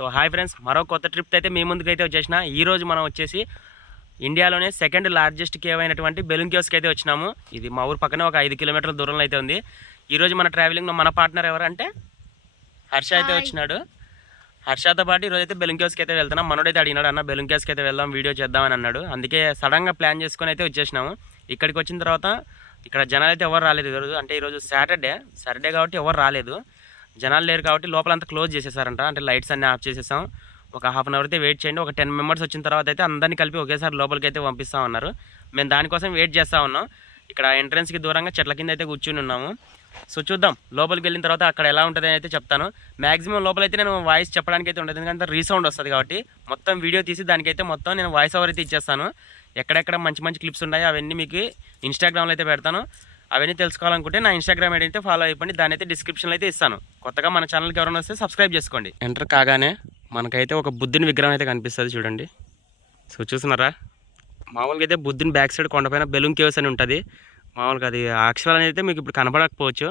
So hi friends, మరో కొత్త trip అయితే మీ ముందుకైతే వచ్చేసిన. ఈరోజు మనం వచ్చేసి ఇండియాలోనే సెకండ్ లార్జెస్ట్ కేవ్ అయినటువంటి బెలూన్ కేవ్స్కి అయితే వచ్చినాము. ఇది మా ఊరు పక్కనే ఒక 5 కిలోమీటర్ల దూరంలో అయితే ఉంది. ఈరోజు మన ట్రావెలింగ్లో మన పార్ట్నర్ ఎవరంటే హర్ష అయితే వచ్చినాడు. హర్షతో పాటు ఈరోజు అయితే బెలూన్ కేవ్స్కి అయితే వెళ్తున్నాం. మనోడైతే అడిగినాడు, అన్న బెలూన్ కేవ్స్కి అయితే వెళ్దాం, వీడియో చేద్దామని అన్నాడు. అందుకే సడన్గా ప్లాన్ చేసుకొని అయితే వచ్చేసినాము. ఇక్కడికి వచ్చిన తర్వాత ఇక్కడ జనాలు అయితే ఎవరు రాలేదు ఈరోజు. అంటే ఈరోజు సాటర్డే కాబట్టి ఎవరు రాలేదు, జనాలు లేరు కాబట్టి లోపలంతా క్లోజ్ చేసేసారంట. అంటే లైట్స్ అన్నీ ఆఫ్ చేసేసాం. ఒక హాఫ్ అన్ అవర్ అయితే వెయిట్ చేయండి, ఒక 10 మెంబర్స్ వచ్చిన తర్వాత అయితే అందరినీ కలిపి ఒకేసారి లోపలికి అయితే పంపిస్తామన్నారు. మేము దానికోసం వెయిట్ చేస్తూ ఉన్నాం. ఇక్కడ ఎంట్రన్స్కి దూరంగా చెట్ల కింద అయితే కూర్చుని ఉన్నాము. సో చూద్దాం, లోపలికి వెళ్ళిన తర్వాత అక్కడ ఎలా ఉంటుంది అని అయితే చెప్తాను. మ్యాక్సిమం లోపలైతే నేను వాయిస్ చెప్పడానికి అయితే ఉండదు, ఎందుకంటే రీసౌండ్ వస్తుంది కాబట్టి. మొత్తం వీడియో తీసి దానికైతే మొత్తం నేను వాయిస్ ఓవర్ అయితే ఇచ్చేస్తాను. ఎక్కడెక్కడ మంచి మంచి క్లిప్స్ ఉన్నాయో అవన్నీ మీకు ఇన్స్టాగ్రామ్లో అయితే పెడతాను. అవన్నీ తెలుసుకోవాలనుకుంటే నా ఇన్స్టాగ్రామ్ ఐడి అయితే ఫాలో అయిపోండి, దాని అయితే డిస్క్రిప్షన్లో అయితే ఇస్తాను. కొత్తగా మన ఛానల్కి ఎవరైనా వస్తే సబ్స్క్రైబ్ చేసుకోండి. ఎంటర్ కాగానే మనకైతే ఒక బుద్ధుని విగ్రహం అయితే కనిపిస్తుంది చూడండి. సో చూస్తున్నారా, మామూలుగా అయితే బుద్ధుని బ్యాక్ సైడ్ కొండపైన బెలూన్ కేవ్స్ అని ఉంటుంది. మామూలుగా అది అక్షరాలు అయితే మీకు ఇప్పుడు కనపడకపోవచ్చు,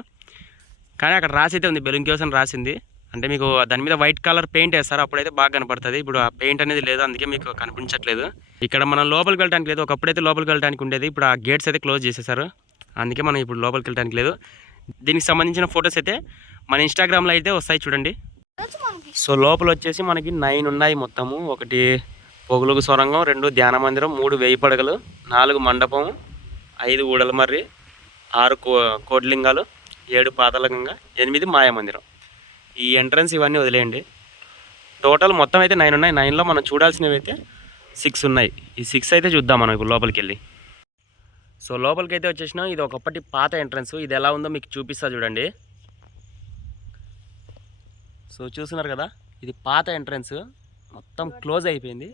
కానీ అక్కడ రాసి అయితే ఉంది, బెలూన్ కేవ్స్ అని రాసింది. అంటే మీకు దాని మీద వైట్ కలర్ పెయింట్ వేస్తారు, అప్పుడైతే బాగా కనపడుతుంది. ఇప్పుడు ఆ పెయింట్ అనేది లేదు, అందుకే మీకు కనిపించట్లేదు. ఇక్కడ మనం లోపలికి వెళ్ళడానికి లేదు, ఒకప్పుడైతే లోపలికి వెళ్ళడానికి ఉండేది. ఇప్పుడు ఆ గేట్స్ అయితే క్లోజ్ చేసేసారు, అందుకే మనం ఇప్పుడు లోపలికి వెళ్ళడానికి లేదు. దీనికి సంబంధించిన ఫొటోస్ అయితే మన ఇన్స్టాగ్రామ్లో అయితే వస్తాయి చూడండి. సో లోపల వచ్చేసి మనకి 9 ఉన్నాయి మొత్తము. 1 పొగులుగు సొరంగం, 2 ధ్యాన మందిరం, 3 వేయి పడగలు, 4 మండపం, 5 ఊడలమర్రి, 6 కోడ్లింగాలు, 7 పాతాళగంగ, 8 మాయామందిరం. ఈ ఎంట్రన్స్ ఇవన్నీ వదిలేయండి. టోటల్ మొత్తం అయితే 9 ఉన్నాయి. 9లో మనం చూడాల్సినవి అయితే 6 ఉన్నాయి. ఈ 6 అయితే చూద్దాం మనం ఇప్పుడు లోపలికి వెళ్ళి. సో లోపలికి అయితే వచ్చేసినాం. ఇది ఒకప్పటి పాత ఎంట్రన్స్. ఇది ఎలా ఉందో మీకు చూపిస్తా చూడండి. సో చూస్తున్నారు కదా, ఇది పాత ఎంట్రన్స్, మొత్తం క్లోజ్ అయిపోయింది.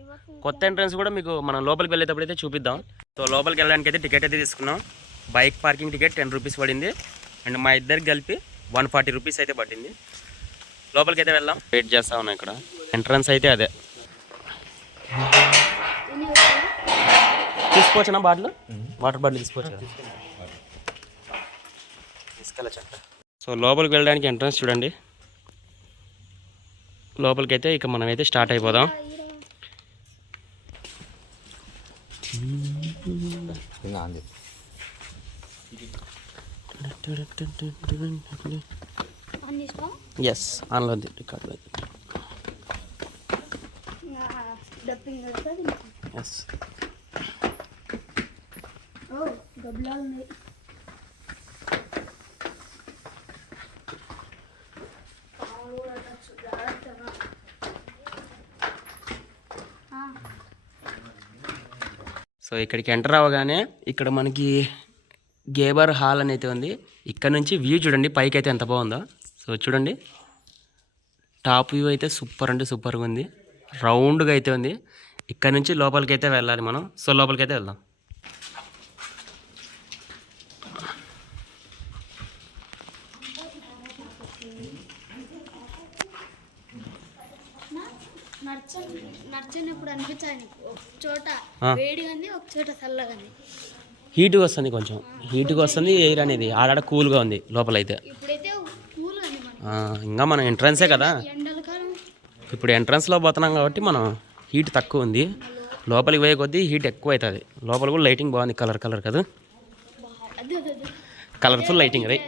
కొత్త ఎంట్రన్స్ కూడా మీకు మనం లోపలికి వెళ్ళేటప్పుడు అయితే చూపిద్దాం. సో లోపలికి వెళ్ళడానికి అయితే టికెట్ అయితే తీసుకున్నాం. బైక్ పార్కింగ్ టికెట్ 10 రూపీస్ పడింది, అండ్ మా ఇద్దరికి కలిపి 140 రూపీస్ అయితే పట్టింది. లోపలికి అయితే వెళ్దాం, వెయిట్ చేస్తా ఉన్నాం. ఇక్కడ ఎంట్రన్స్ అయితే అదే. తీసుకోవచ్చునా బాటిల్, వాటర్ బాటిల్ తీసుకోవచ్చు, తీసుకెళ్ళచ్చంట. సో లోపలికి వెళ్ళడానికి ఎంట్రన్స్ చూడండి. లోపలికైతే ఇక మనమైతే స్టార్ట్ అయిపోదాం. ఎస్, ఆన్లో ఉంది, రికార్డులో. ఎస్, సో ఇక్కడికి ఎంటర్ అవ్వగానే ఇక్కడ మనకి గేబర్ హాల్ అని అయితే ఉంది. ఇక్కడ నుంచి వ్యూ చూడండి, పైకి అయితే ఎంత బాగుందో. సో చూడండి, టాప్ వ్యూ అయితే సూపర్ అంటే సూపర్గా ఉంది, రౌండ్గా అయితే ఉంది. ఇక్కడ నుంచి లోపలికి అయితే వెళ్ళాలి మనం. సో లోపలికి అయితే వెళ్దాం. నడిచినప్పుడు అనిపించాలి, ఒక చోట వేడిగానే ఒక చోట చల్లగానే. హీట్గా వస్తుంది, కొంచెం హీట్గా వస్తుంది. ఎయిర్ అనేది ఆడాడ కూల్గా ఉంది లోపలైతే. ఇప్పుడైతే కూల్ ఉంది, ఇంకా మనం ఎంట్రన్సే కదా, ఎండలకాలం. ఇప్పుడు ఎంట్రన్స్లో పోతున్నాం కాబట్టి మనం హీట్ తక్కువ ఉంది. లోపలికి పోయే కొద్దీ హీట్ ఎక్కువ అవుతుంది. లోపల కూడా లైటింగ్ బాగుంది, కలర్ కదా, కలర్ఫుల్ లైటింగ్. అదే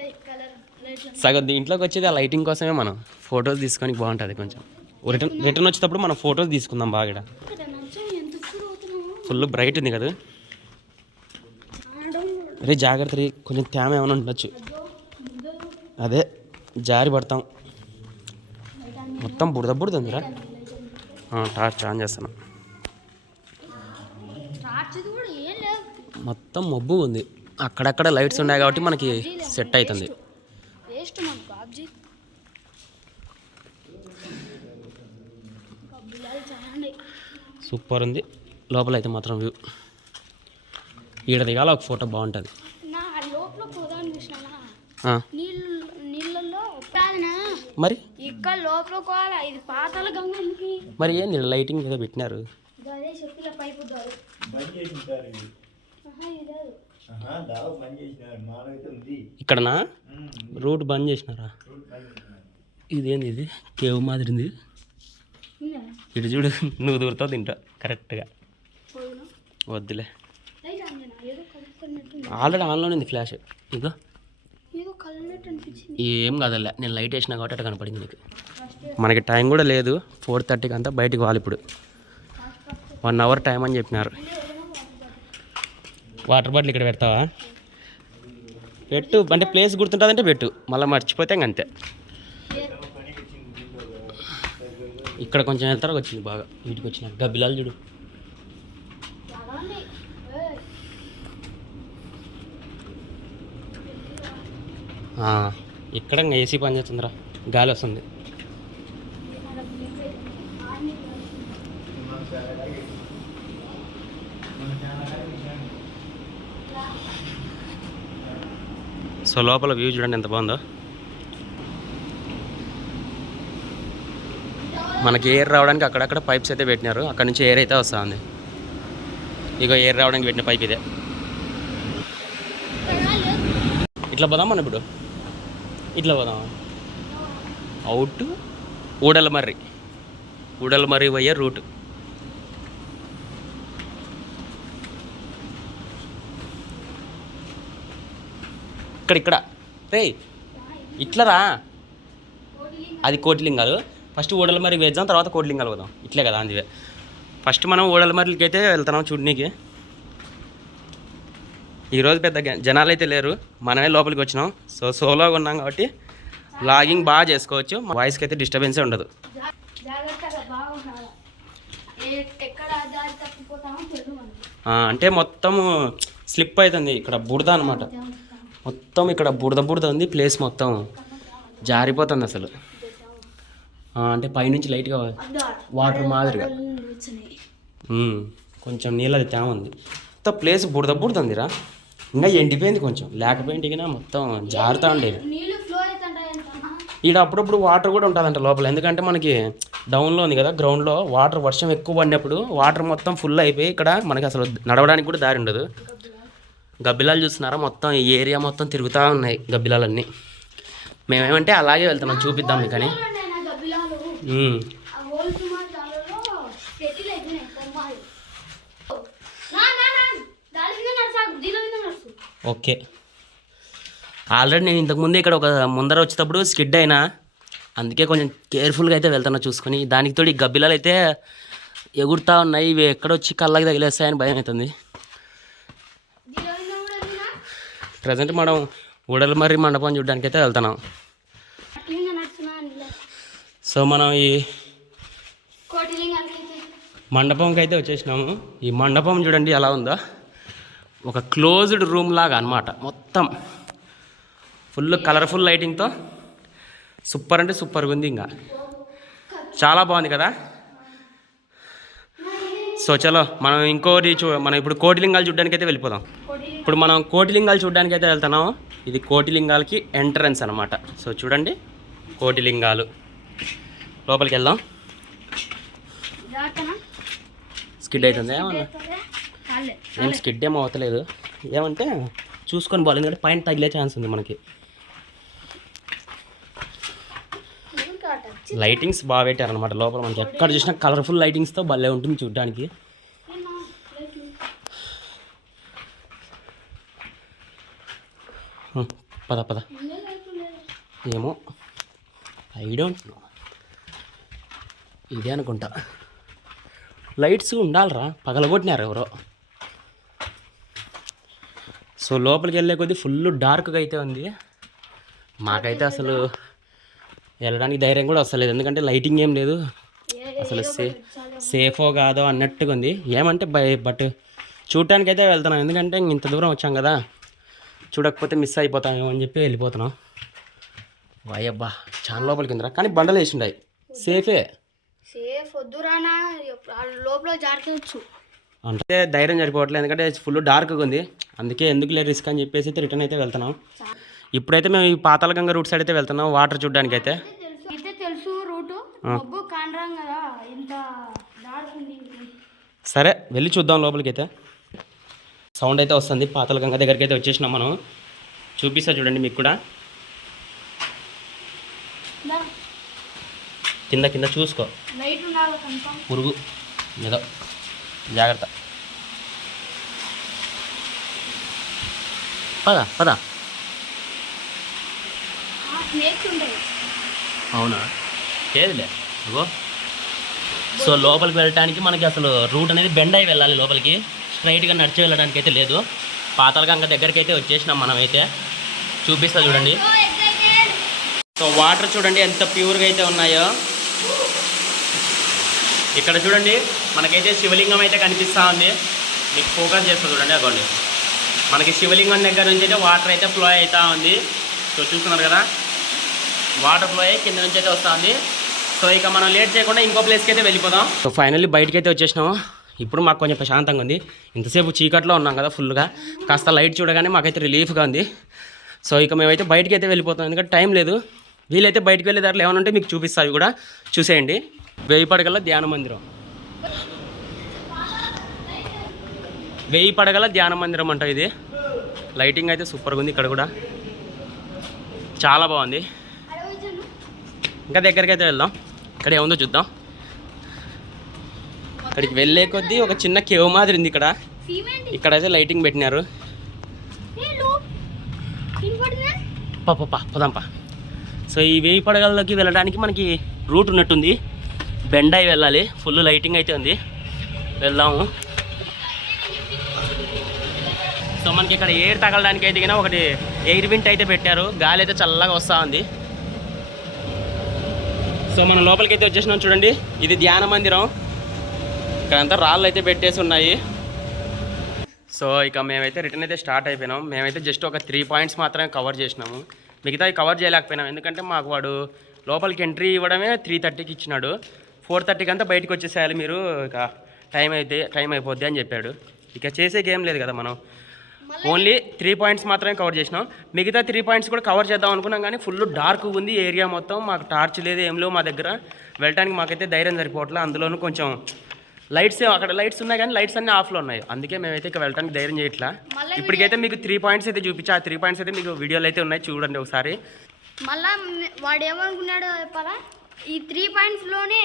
సగం దీంట్లోకి వచ్చేది ఆ లైటింగ్ కోసమే. మనం ఫొటోస్ తీసుకొని బాగుంటుంది. కొంచెం రిటర్న్ వచ్చేటప్పుడు మనం ఫొటోస్ తీసుకుందాం బాగా. ఫుల్ బ్రైట్ ఉంది కదా. అరే జాగ్రత్త, కొంచెం తేమ ఏమైనా ఉండొచ్చు, అదే జారి పడతాం. మొత్తం బుడద ఉందిరా. టార్చ్ ఆన్ చేస్తాను. మొత్తం మబ్బు ఉంది, అక్కడక్కడ లైట్స్ ఉన్నాయి కాబట్టి మనకి సెట్ అవుతుంది. సూపర్ ఉంది లోపల అయితే మాత్రం వ్యూ. ఈడ దిగాల ఒక ఫోటో బాగుంటుంది. మరి ఇక్కడ లోపల ఇది పాతాల గంగ. మరి ఏంది లైటింగ్ ఏదో పెట్టినారు. ఇక్కడనా రూట్ బంద్ చేసినారా? ఇదేంది, ఇది కేవ్ మాదిరింది. ఇటు చూడు నువ్వు దూరుతావు తింటా కరెక్ట్గా. వద్దులే, ఆల్రెడీ ఆన్లోనే ఉంది ఫ్లాష్. ఇగో ఏం కాదలే, నేను లైట్ వేసినా కాబట్టి అట్లా కనపడింది నీకు. మనకి టైం కూడా లేదు, 4:30కి అంతా బయటికి వాలి. ఇప్పుడు 1 అవర్ టైం అని చెప్పినారు. వాటర్ బాటిల్ ఇక్కడ పెడతావా? పెట్టు, అంటే ప్లేస్ గుర్తుంటుందంటే పెట్టు, మళ్ళీ మర్చిపోతే ఇంక అంతే. ఇక్కడ కొంచెం వెళ్తారా వచ్చింది బాగా, వీటికి వచ్చిన గబ్బిలాలు చూడు. ఇక్కడ ఇంకా ఏసీ పని చేస్తుందిరా, గాలి వస్తుంది. సో లోపల వ్యూ చూడండి ఎంత బాగుందో. మనకి ఎయిర్ రావడానికి అక్కడక్కడ పైప్స్ అయితే పెట్టినారు, అక్కడ నుంచి ఎయిర్ అయితే వస్తూ ఉంది. ఇక ఎయిర్ రావడానికి పెట్టిన పైప్ ఇదే. ఇట్లా పోదాం మనం ఇప్పుడు, ఇట్లా పోదాం. అవుట్ ఊడలమర్రి పోయే రూట్. ఇక్కడ రే ఇట్లా రా, అది కోటిలింగాలు. ఫస్ట్ ఊడలమర్రి వేద్దాం, తర్వాత కోటిలింగాలు పోదాం. ఇట్లే కదా అందువే. ఫస్ట్ మనం ఊడలమర్రికి అయితే వెళ్తున్నాం చూడనీకి. ఈరోజు పెద్ద జనాలు అయితే లేరు, మనమే లోపలికి వచ్చినాం. సో సోలోగా ఉన్నాం కాబట్టి లాగింగ్ బాగా చేసుకోవచ్చు, వాయిస్కి అయితే డిస్టర్బెన్సే ఉండదు. అంటే మొత్తము స్లిప్ అవుతుంది, ఇక్కడ బురద అనమాట. మొత్తం ఇక్కడ బురద ఉంది, ప్లేస్ మొత్తం జారిపోతుంది అసలు. అంటే పైనుంచి లైట్గా వాటర్ మాదిరిగా కొంచెం నీళ్ళది తేమ ఉంది. మొత్తం ప్లేస్ బురద ఉందిరా. ఇంకా ఎండిపోయింది కొంచెం, లేకపోయింటికినా మొత్తం జారుతూ ఉండేది. ఈడ అప్పుడప్పుడు వాటర్ కూడా ఉంటుందంట లోపల, ఎందుకంటే మనకి డౌన్లో ఉంది కదా, గ్రౌండ్లో వాటర్ వర్షం ఎక్కువ పడినప్పుడు వాటర్ మొత్తం ఫుల్ అయిపోయి ఇక్కడ మనకి అసలు నడవడానికి కూడా దారి ఉండదు. గబ్బిలాలు చూస్తున్నారా, మొత్తం ఈ ఏరియా మొత్తం తిరుగుతూ ఉన్నాయి గబ్బిలాలన్నీ. మేమేమంటే అలాగే వెళ్తున్నాం, చూపిద్దాం మీకు అని. ఓకే, ఆల్రెడీ నేను ఇంతకుముందు ఇక్కడ ఒక ముందర వచ్చేటప్పుడు స్కిడ్ అయినా, అందుకే కొంచెం కేర్ఫుల్గా అయితే వెళ్తున్నా చూసుకొని. దానికి తోడు ఈ గబ్బిలాలు అయితే ఎగురుతూ ఉన్నాయి, ఇవి ఎక్కడొచ్చి కళ్ళకి తగిలేస్తాయని భయం అవుతుంది. ప్రజెంట్ మనం ఊడలమర్రి మండపం చూడడానికి అయితే వెళ్తున్నాం. సో మనం ఈ మండపంకి అయితే వచ్చేసినాము. ఈ మండపం చూడండి ఎలా ఉందో, ఒక క్లోజ్డ్ రూమ్ లాగా అనమాట. మొత్తం ఫుల్ కలర్ఫుల్ లైటింగ్తో సూపర్ అంటే సూపర్గా ఉంది, ఇంకా చాలా బాగుంది కదా. సో చలో మనం ఇంకోటి మనం ఇప్పుడు కోటిలింగాలు చూడడానికి అయితే వెళ్ళిపోదాం. ఇప్పుడు మనం కోటిలింగాలు చూడడానికి అయితే వెళ్తున్నాం. ఇది కోటిలింగాలకి ఎంట్రన్స్ అనమాట. సో చూడండి కోటిలింగాలు, లోపలికి వెళ్దాం. స్కిడ్ అవుతుంది ఏమన్నా? ఏం స్కిడ్ ఏమో అవుతలేదు, ఏమంటే చూసుకొని పోవాలి, ఎందుకంటే పైన తగిలే ఛాన్స్ ఉంది మనకి. లైటింగ్స్ బాగా పెట్టారనమాట లోపల, మనకి ఎక్కడ చూసినా కలర్ఫుల్ లైటింగ్స్తో భలే ఉంటుంది చూడడానికి. పద ఏమో ఐ డోంట్ నో, ఇదే అనుకుంటా. లైట్స్ ఉండాలరా, పగలగొట్టినారు ఎవరో. సో లోపలికి వెళ్ళే కొద్దీ ఫుల్ డార్క్గా అయితే ఉంది. మాకైతే అసలు వెళ్ళడానికి ధైర్యం కూడా వస్తలేదు, ఎందుకంటే లైటింగ్ ఏం లేదు అసలు. సేఫో కాదో అన్నట్టుగా ఉంది. ఏమంటే బట్ చూడటానికి అయితే వెళ్తున్నాం, ఎందుకంటే ఇంత దూరం వచ్చాం కదా, చూడకపోతే మిస్ అయిపోతామేమో అని చెప్పి వెళ్ళిపోతున్నాం. వాయబ్బా చాలా లోపలికి ఉందిరా, కానీ బండలు వేసి ఉన్నాయి. సేఫే, అంటే ధైర్యం సరిపోవట్లేదు, ఎందుకంటే ఫుల్ డార్క్గా ఉంది. అందుకే ఎందుకు లేదు రిస్క్ అని చెప్పేసి అయితే రిటర్న్ అయితే వెళ్తున్నాం. ఇప్పుడైతే మేము ఈ పాతాళగంగ రూట్ సైడ్ అయితే వెళ్తున్నాం, వాటర్ చూడడానికి అయితే. సరే వెళ్ళి చూద్దాం లోపలికి అయితే. సౌండ్ అయితే వస్తుంది, పాతాళగంగ దగ్గరికి అయితే వచ్చేసినాం మనం. చూపిస్తా చూడండి మీకు కూడా. కింద కింద చూసుకో, లైట్ ఉండాలి కన్ఫర్మ్. పురుగు ఏదో జాగ్రత్త. పద పద. స్నేక్స్ ఉంటాయి. అవునా, ఏదిలే అగో. సో లోపలికి వెళ్ళటానికి మనకి అసలు రూట్ అనేది బెండ్ అయి వెళ్ళాలి లోపలికి, స్ట్రైట్గా నడిచి వెళ్ళడానికి అయితే లేదు. పాతాళగంగ దగ్గరికి అయితే వచ్చేసినాం మనమైతే. చూపిస్తా చూడండి. సో వాటర్ చూడండి ఎంత ప్యూర్గా అయితే ఉన్నాయో. ఇక్కడ చూడండి మనకైతే శివలింగం అయితే కనిపిస్తూ ఉంది. మీకు ఫోకస్ చేస్తా చూడండి. అగోండి మనకి శివలింగం దగ్గర నుంచి అయితే వాటర్ అయితే ఫ్లో అవుతూ ఉంది. సో చూస్తున్నారు కదా, వాటర్ ఫ్లో అయ్యి కింద నుంచి అయితే వస్తూ ఉంది. సో ఇక మనం లేట్ చేయకుండా ఇంకో ప్లేస్కి అయితే వెళ్ళిపోదాం. సో ఫైనల్లీ బయటకి అయితే వచ్చేసినాము. ఇప్పుడు మాకు కొంచెం ప్రశాంతంగా ఉంది. ఇంతసేపు చీకట్లో ఉన్నాం కదా ఫుల్గా, కాస్త లైట్ చూడగానే మాకైతే రిలీఫ్గా ఉంది. సో ఇక మేమైతే బయటికి అయితే వెళ్ళిపోతాం, ఎందుకంటే టైం లేదు. వీలైతే బయటికి వెళ్ళే దాంట్లో ఏమైనా ఉంటే మీకు చూపిస్తాయి కూడా, చూసేయండి. 1000 పడగల ధ్యాన మందిరం, 1000 పడగల ధ్యాన మందిరం అంట ఇది. లైటింగ్ అయితే సూపర్గా ఉంది. ఇక్కడ కూడా చాలా బాగుంది. ఇంకా దగ్గరికి అయితే వెళ్దాం, ఇక్కడ ఏముందో చూద్దాం. ఇక్కడికి వెళ్ళే కొద్దీ ఒక చిన్న కేవ్ మాదిరి ఉంది ఇక్కడ. ఇక్కడైతే లైటింగ్ పెట్టినారు. పదంపా. సో ఈ 1000 పడగలలోకి వెళ్ళడానికి మనకి రూట్ ఉన్నట్టుంది, బెండ్ అయి వెళ్ళాలి. ఫుల్ లైటింగ్ అయితే ఉంది, వెళ్దాము. సో మనకి ఇక్కడ ఎయిర్ తగలడానికి అయితే కానీ ఒకటి ఎయిర్ వింట్ అయితే పెట్టారు, గాలి అయితే చల్లగా వస్తూ ఉంది. సో మనం లోపలికి అయితే వచ్చేసినాం చూడండి. ఇది ధ్యాన మందిరం, ఇక్కడంతా రాళ్ళు అయితే పెట్టేసి ఉన్నాయి. సో ఇక మేమైతే రిటర్న్ అయితే స్టార్ట్ అయిపోయినాం. మేమైతే జస్ట్ ఒక 3 పాయింట్స్ మాత్రమే కవర్ చేసినాము, మిగతా కవర్ చేయలేకపోయినాం. ఎందుకంటే మాకు వాడు లోపలికి ఎంట్రీ ఇవ్వడమే 3:30కి ఇచ్చినాడు. 4:30కి అంతా బయటకు వచ్చేసేయాలి మీరు, ఇక టైం అయిపోద్ది అని చెప్పాడు. ఇక చేసే గేమ్ లేదు కదా, మనం ఓన్లీ 3 పాయింట్స్ మాత్రమే కవర్ చేసినాం. మిగతా 3 పాయింట్స్ కూడా కవర్ చేద్దాం అనుకున్నాం, కానీ ఫుల్ డార్క్ ఉంది ఏరియా మొత్తం. మాకు టార్చ్ లేదు, ఏం లేవు మా దగ్గర. వెళ్ళడానికి మాకైతే ధైర్యం సరిపోవట్లేదు. అందులోనూ కొంచెం లైట్స్, అక్కడ లైట్స్ ఉన్నాయి కానీ లైట్స్ అన్నీ ఆఫ్లో ఉన్నాయి. అందుకే మేమైతే ఇక వెళ్ళడానికి ధైర్యం చేయట్లా. ఇప్పటికైతే మీకు 3 పాయింట్స్ అయితే చూపించా. ఆ 3 పాయింట్స్ అయితే మీకు వీడియోలు అయితే ఉన్నాయి, చూడండి ఒకసారి. మళ్ళా వాడు ఏమనుకున్నాడో చెప్పాలా, ఈ 3 పాయింట్స్లోనే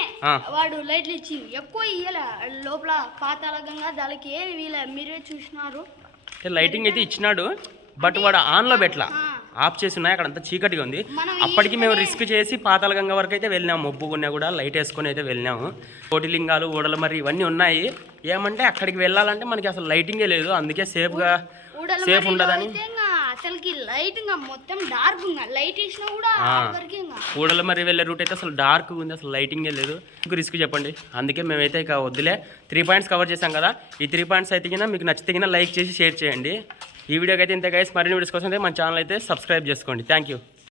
వాడు లైట్లు ఇచ్చింది, ఎక్కువ ఇయ్యలే. లోపల పాతాళగంగా దానికి ఏమి వీలే, మీరే చూసినారు. లైటింగ్ అయితే ఇచ్చినాడు, బట్ వాడు ఆన్లో పెట్టలా, ఆఫ్ చేసి ఉన్నాయి. అక్కడ అంతా చీకటిగా ఉంది. అప్పటికి మేము రిస్క్ చేసి పాతాళగంగ వరకు అయితే వెళ్ళినాము. మొబ్బుగున్నా కూడా లైట్ వేసుకొని అయితే వెళ్ళినాము. కోటిలింగాలు, ఊడల మరి ఇవన్నీ ఉన్నాయి. ఏమంటే అక్కడికి వెళ్ళాలంటే మనకి అసలు లైటింగే లేదు, అందుకే సేఫ్ ఉండదని. అసలుకి లైట్ మొత్తం డార్క్ లైట్ వేసినా కూడా ఊడల మరి వెళ్ళే రూట్ అయితే అసలు డార్క్ ఉంది, అసలు లైటింగే లేదు. ఇంకో రిస్క్ చెప్పండి. అందుకే మేమైతే ఇక వద్దులే. 3 పాయింట్స్ కవర్ చేసాం కదా. ఈ 3 పాయింట్స్ అయితే కింద మీకు నచ్చితే లైక్ చేసి షేర్ చేయండి. ఈ వీడియోకి అయితే ఇంత గైస్. మరిన్ని వీడియోస్ కోసం అయితే మన ఛానల్ అయితే సబ్స్క్రైబ్ చేసుకోండి. Thank you.